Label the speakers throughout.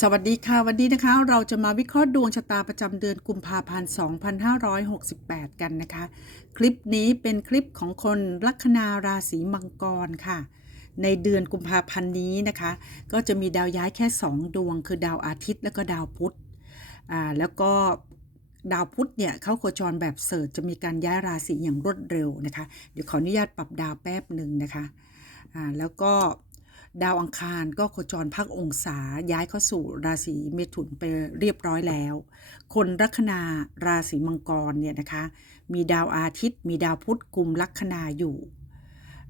Speaker 1: สวัสดีค่ะ วันนี้นะคะ เราจะมาวิเคราะห์ดวงชะตาประจำเดือนกุมภาพันธ์ 2568 กันนะคะ คลิปนี้เป็นคลิปของคนลัคนาราศีมังกรค่ะ ในเดือนกุมภาพันธ์นี้นะคะ ก็จะมีดาวย้ายแค่ 2 ดวง คือดาวอาทิตย์และก็ดาวพุธอ่าแล้วก็ดาวพุธเนี่ยเข้าโคจรแบบเสิร์ชจะมีการย้ายราศีอย่างรวดเร็วนะคะ เดี๋ยวขออนุญาตปรับดาวแป๊บหนึ่งนะคะอ่าแล้วก็ ดาวอังคารก็โคจรพักองศาย้ายเข้าสู่ราศีเมถุนไปเรียบร้อยแล้ว คนลัคนาราศีมังกรเนี่ยนะคะ มีดาวอาทิตย์ มีดาวพุธกลุ่มลัคนาอยู่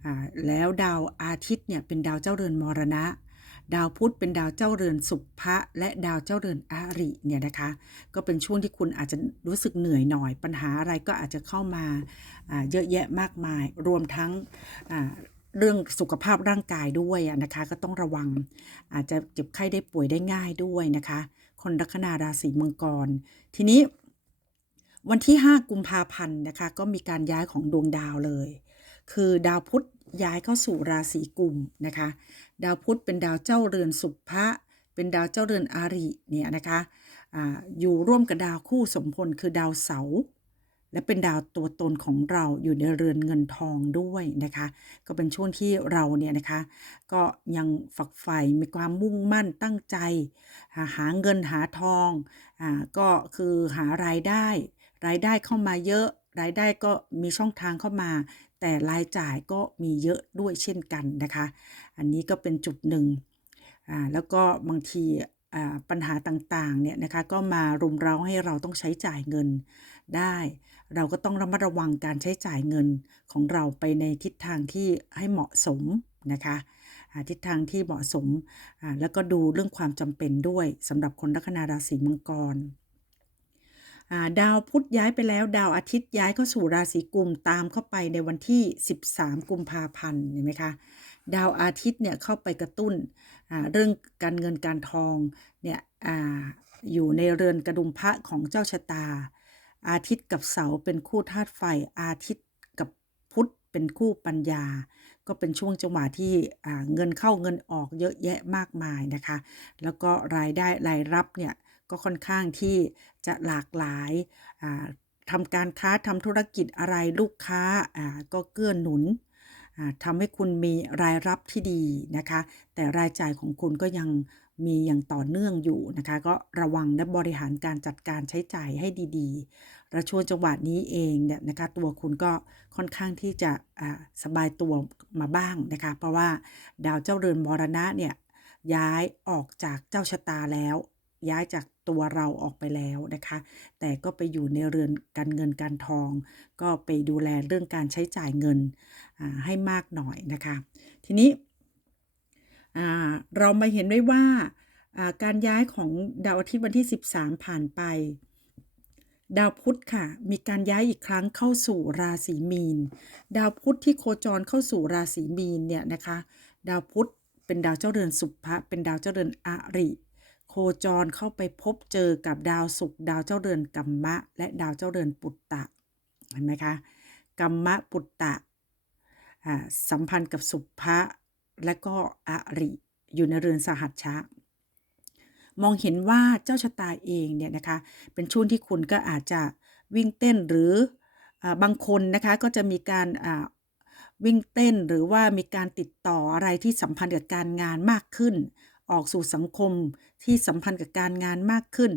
Speaker 1: อ่าแล้วดาวอาทิตย์เนี่ยเป็นดาวเจ้าเรือนมรณะ ดาวพุธเป็นดาวเจ้าเรือนสุภะและดาวเจ้าเรือนอาริเนี่ยนะคะ ก็เป็นช่วงที่คุณอาจจะรู้สึกเหนื่อยหน่อย ปัญหาอะไรก็อาจจะเข้ามาอ่าเยอะแยะมากมาย รวมทั้งอ่า เรื่องสุขภาพร่างกายด้วยอะนะคะ ก็ต้องระวัง อาจจะเจ็บไข้ได้ป่วยได้ง่ายด้วยนะคะ คนลัคนาราศีมังกร ทีนี้ วันที่ 5 กุมภาพันธ์นะคะ ก็มีการย้ายของดวงดาวเลย คือดาวพุธย้ายเข้าสู่ราศีกุมนะคะ ดาวพุธเป็นดาวเจ้าเรือนสุภะเป็นดาวเจ้าเรือนอาริเนี่ยนะคะออยู่ร่วมกับดาวคู่สมพลคือดาวเสาร์ และเป็นดาวตัวตนของเราอยู่ในเรือนเงินทองด้วยนะคะ ก็เป็นช่วงที่เราเนี่ยนะคะ ก็ยังฝักใฝ่มีความมุ่งมั่นตั้งใจ หาเงินหาทองอ่าก็คือหารายได้ รายได้เข้ามาเยอะ รายได้ก็มีช่องทางเข้ามา แต่รายจ่ายก็มีเยอะด้วยเช่นกันนะคะ อันนี้ก็เป็นจุดหนึ่งอ่าแล้วก็บางทีอ่าปัญหาต่างๆเนี่ยนะคะก็มารุมเร้าให้เราต้องใช้จ่ายเงินได้ เราก็ต้องระมัดระวังการใช้จ่ายเงินของเราไปในทิศทางที่ให้เหมาะสมนะคะทิศทางที่เหมาะสม แล้วก็ดูเรื่องความจำเป็นด้วยสำหรับคนลัคนาราศีมังกรดาวพุธย้ายไปแล้ว ดาวอาทิตย์ย้ายเข้าสู่ราศีกุมตามเข้าไปในวันที่ 13 กุมภาพันธ์เห็นไหมคะดาวอาทิตย์เนี่ยเข้าไปกระตุ้นเรื่องการเงินการทองเนี่ยออยู่ในเรือนกระดุมพระของเจ้าชะตา อาทิตย์กับเสาเป็นคู่ธาตุไฟ อาทิตย์กับพุธเป็นคู่ปัญญา ก็เป็นช่วงจังหวะที่เงินเข้าเงินออกเยอะแยะมากมายนะคะ แล้วก็รายได้รายรับเนี่ยก็ค่อนข้างที่จะหลากหลายาทำการค้าทำธุรกิจอะไรลูกค้าาก็เกื้อหนุนทำให้คุณมีรายรับที่ดีนะคะ แต่รายจ่ายของคุณก็ยัง มีอย่างต่อเนื่องอยู่นะคะ ก็ระวังและบริหารการจัดการใช้จ่ายให้ดีๆ และช่วงจังหวะนี้เองเนี่ยนะคะตัวคุณก็ค่อนข้างที่จะสบายตัวมาบ้างนะคะ เพราะว่าดาวเจ้าเรือนมรณะเนี่ยย้ายออกจากเจ้าชะตาแล้ว ย้ายจากตัวเราออกไปแล้วนะคะ แต่ก็ไปอยู่ในเรือนการเงินการทอง ก็ไปดูแลเรื่องการใช้จ่ายเงินให้มากหน่อยนะคะ ทีนี้ เรามาเห็นได้ว่าการย้ายของดาวอาทิตย์วันที่ 13 ผ่านไป ดาวพุธค่ะ มีการย้ายอีกครั้งเข้าสู่ราศีมีน ดาวพุธที่โคจรเข้าสู่ราศีมีนเนี่ยนะคะ ดาวพุธเป็นดาวเจ้าเรือนสุภะเป็นดาวเจ้าเรือนอริ โคจรเข้าไปพบเจอกับดาวศุกร์ดาวเจ้าเรือนกัมมะ และดาวเจ้าเรือนปุตตะเห็นไหมคะกัมมะปุตตะสัมพันธ์กับสุภะ และก็อริอยู่ในเรือนสหัชชะ มองเห็นว่าเจ้าชะตาเองเนี่ยนะคะ เป็นช่วงที่คุณก็อาจจะวิ่งเต้นหรืออบางคนนะคะก็จะมีการวิ่งเต้นหรือว่ามีการติดต่ออะไรที่สัมพันธ์กับการงานมากขึ้น ออกสู่สังคมที่สัมพันธ์กับการงานมากขึ้น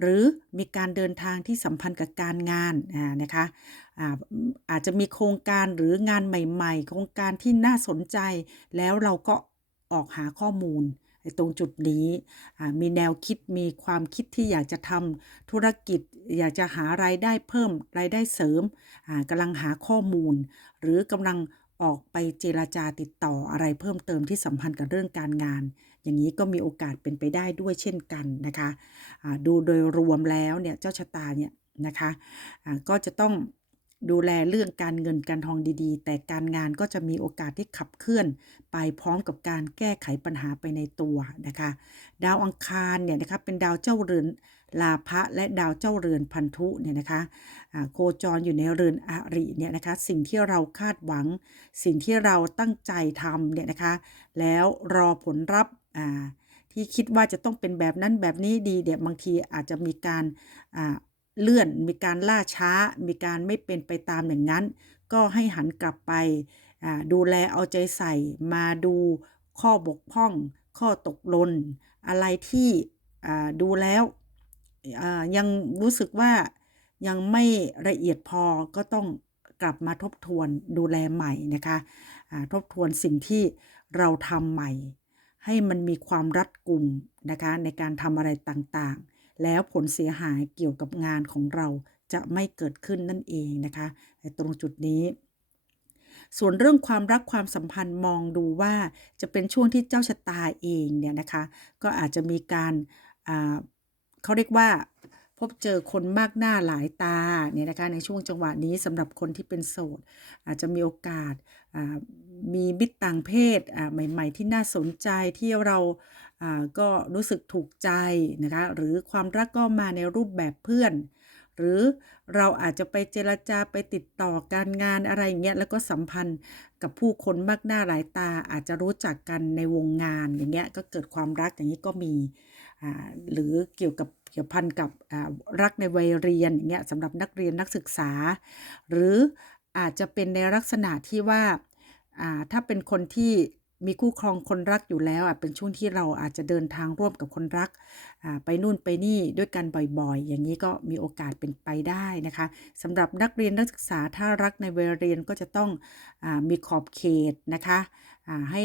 Speaker 1: หรือมีการเดินทางที่สัมพันธ์กับการงานนะคะอาอาจจะมีโครงการหรืองานใหม่ๆ โครงการที่น่าสนใจ แล้วเราก็ออกหาข้อมูลตรงจุดนี้มีแนวคิดมีความคิดที่อยากจะทำธุรกิจ อยากจะหารายได้เพิ่มรายได้เสริมกำลังหาข้อมูล หรือกำลังออกไปเจราจาติดต่ออะไรเพิ่มเติมที่สัมพันธ์กับเรื่องการงาน อย่างนี้ก็มีโอกาสเป็นไปได้ด้วยเช่นกันนะคะดูโดยรวมแล้วเนี่ยเจ้าชะตาเนี่ยนะคะก็จะต้องดูแลเรื่องการเงินการทองดีๆ แต่การงานก็จะมีโอกาสที่ขับเคลื่อน ไปพร้อมกับการแก้ไขปัญหาไปในตัวนะคะ ดาวอังคารเนี่ยนะคะเป็นดาวเจ้าเรือนลาภะและดาวเจ้าเรือนพันธุเนี่ยนะคะอ่าโคจรอยู่ในเรือนอริเนี่ยนะคะ สิ่งที่เราคาดหวัง สิ่งที่เราตั้งใจทำเนี่ยนะคะ แล้วรอผลลัพธ์ อ่าที่คิดว่าจะต้องเป็นแบบนั้นแบบนี้ดีเดี๋ยวบางทีอาจจะมีการอ่าเลื่อน มีการล่าช้า มีการไม่เป็นไปตามอย่างนั้น ก็ให้หันกลับไปดูแลเอาใจใส่มาดูข้อบกพร่อง ข้อตกหล่นอะไรที่ดูแล้วยังรู้สึกว่ายังไม่ละเอียดพอก็ต้องกลับมาทบทวนดูแลใหม่นะคะทบทวนสิ่งที่เราทำใหม่ ให้มันมีความรัดกุมนะคะในการทำอะไรต่างๆ แล้วผลเสียหายเกี่ยวกับงานของเราจะไม่เกิดขึ้นนั่นเองนะคะในตรงจุดนี้ ส่วนเรื่องความรักความสัมพันธ์มองดูว่าจะเป็นช่วงที่เจ้าชะตาเองเนี่ยนะคะ ก็อาจจะมีการเขาเรียกว่า พบเจอคนมากหน้าหลายตาเนี่ยนะคะในช่วงจังหวะนี้สำหรับคนที่เป็นโสด อาจจะมีโอกาสมีมิตรต่างเพศอ่ใหม่ ๆ ที่น่าสนใจที่เราก็รู้สึกถูกใจนะคะหรือความรักก็มาในรูปแบบเพื่อน หรือเราอาจจะไปเจรจาไปติดต่อการงานอะไรอย่างเงี้ยแล้วก็สัมพันธ์กับผู้คนมากหน้าหลายตา อาจจะรู้จักกันในวงงานอย่างเงี้ยก็เกิดความรักอย่างนี้ก็มีหรือเกี่ยวกับ เกี่ยวพันกับรักในวัยเรียนอย่างเงี้ยสำหรับนักเรียนนักศึกษา หรืออาจจะเป็นในลักษณะที่ว่าถ้าเป็นคนที่มีคู่ครองคนรักอยู่แล้วอะเป็นช่วงที่เราอาจจะเดินทางร่วมกับคนรัก ไปนู่นไปนี่ด้วยกันบ่อยๆ อย่างนี้ก็มีโอกาสเป็นไปได้นะคะสำหรับนักเรียนนักศึกษาถ้ารักในเวัยเรียนก็จะต้องอมีขอบเขตนะคะให้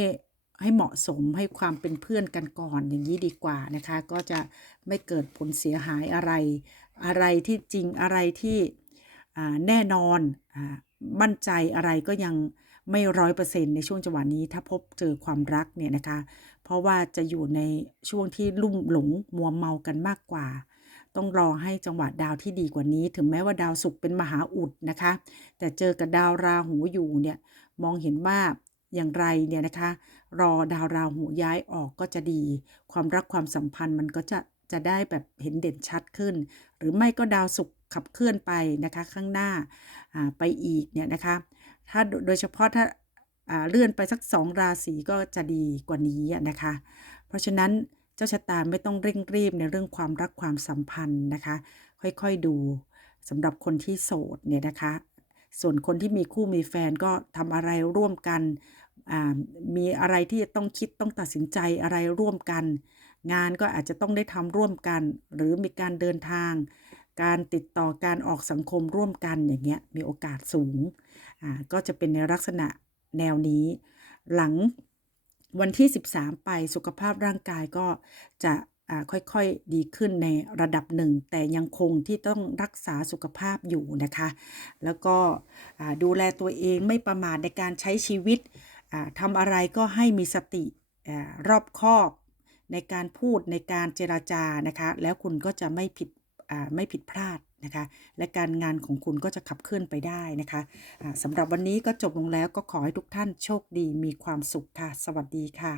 Speaker 1: ให้เหมาะสมให้ความเป็นเพื่อนกันก่อนอย่างนี้ดีกว่านะคะ ก็จะไม่เกิดผลเสียหายอะไร อะไรที่จริงอะไรที่แน่นอนอมั่นใจอะไรก็ยังไม่ร้อยเปอร์เซ็นต์ในช่วงจังหวะนี้ถ้าพบเจอความรักเนี่ยนะคะ เพราะว่าจะอยู่ในช่วงที่ลุ่มหลงมัวเมากันมากกว่า ต้องรอให้จังหวะดาวที่ดีกว่านี้ ถึงแม้ว่าดาวศุกร์เป็นมหาอุดนะคะ แต่เจอกับดาวราหูอยู่เนี่ยมองเห็นว่า อย่างไรเนี่ยนะคะ รอดาวราหูย้ายออกก็จะดี ความรักความสัมพันธ์มันก็จะจะได้แบบเห็นเด่นชัดขึ้น หรือไม่ก็ดาวศุกร์ขับเคลื่อนไปนะคะข้างหน้าอ่าไปอีกเนี่ยนะคะ ถ้าโดยเฉพาะถ้าอ่าเลื่อนไปสักสองราศีก็จะดีกว่านี้นะคะ เพราะฉะนั้นเจ้าชะตาไม่ต้องเร่งรีบในเรื่องความรักความสัมพันธ์นะคะ ค่อยๆดูสำหรับคนที่โสดเนี่ยนะคะ ส่วนคนที่มีคู่มีแฟนก็ทำอะไรร่วมกัน มีอะไรที่จะต้องคิดต้องตัดสินใจอะไรร่วมกัน งานก็อาจจะต้องได้ทำร่วมกัน หรือมีการเดินทาง การติดต่อการออกสังคมร่วมกันอย่างเงี้ยมีโอกาสสูงก็จะเป็นในลักษณะแนวนี้ หลังวันที่ 13 ไปสุขภาพร่างกายก็จะอ่าค่อยๆดีขึ้นในระดับหนึ่ง แต่ยังคงที่ต้องรักษาสุขภาพอยู่นะคะ แล้วก็ดูแลตัวเองไม่ประมาทในการใช้ชีวิต ทำอะไรก็ให้มีสติอรอบคอบในการพูดในการเจราจานะคะ แล้วคุณก็จะไม่ผิดไม่ผิดพลาดนะคะ และการงานของคุณก็จะขับเคลื่อนไปได้นะคะะสำหรับวันนี้ก็จบลงแล้วก็ขอให้ทุกท่านโชคดีมีความสุขค่ะ สวัสดีค่ะ